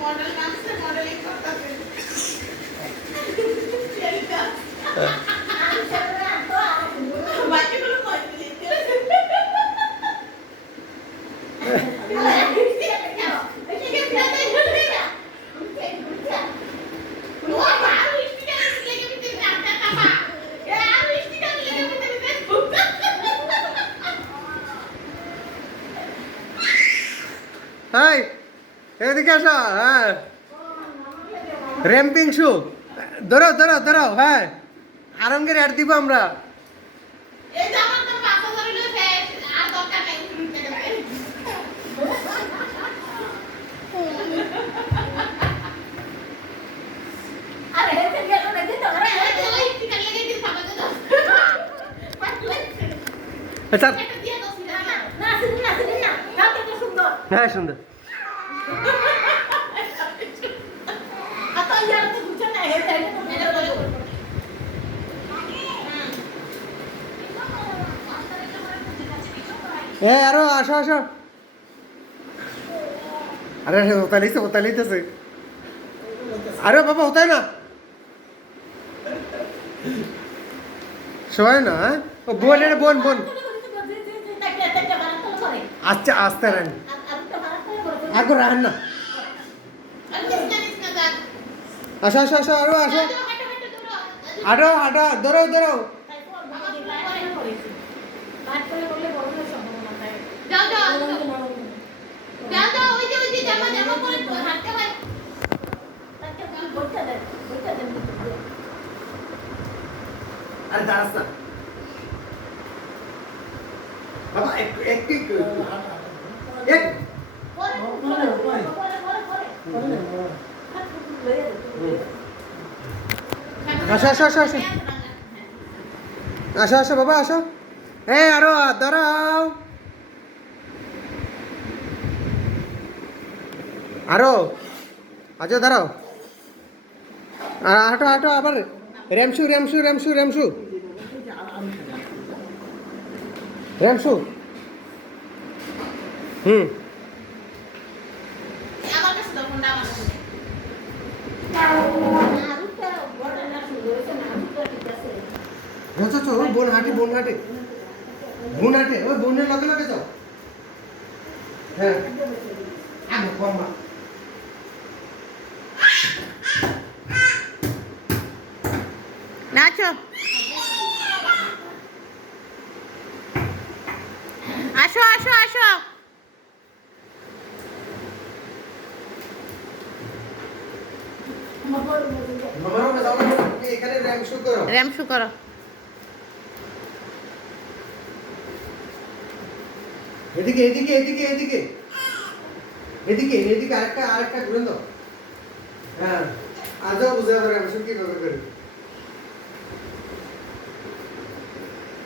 Model नाम से modelling करता है बाकी बोलो হাই এদিকে আসো। হ্যাঁ র্যাম্পিং শু ধরো ধরো ধরো। হ্যাঁ আরামকে অ্যাড দিব আমরা। আচ্ছা হ্যাঁ সুন্দর। আরো আসো আসো। আরে ওটা লিখতেছে। আরে বাবা ওটাই না সবাই না। হ্যাঁ ও বোন এটা বোন বোন। আচ্ছা আস্তে রান আগো রান না। আসো আসো আসো আরো আসো। আরো আরো ধরো ধরো। আরে দাঁড়াস না বাবা একটু এক আসো আসো আসো আসো আসো আসো বাবা আসো। আরো দাঁড়াও আরো আচ্ছা দাঁড়াও। হাঁটো হাঁটো আবার র্যামশু র্যামশু র্যামশু র্যামশু র্যামশু। হুম বোন হাঁটে বোন হাঁটে বোন হাঁটে ওই বোনের লগে লগে যাও। হ্যাঁ কমা নাচো আসো আসো আসো। এখানে র্যামশু করো। এদিকে এদিকে এদিকে এদিকে এদিকে এদিকে আরেকটা ঘুরে দাও। হ্যাঁ আজও বুঝে পারে আমি কি করে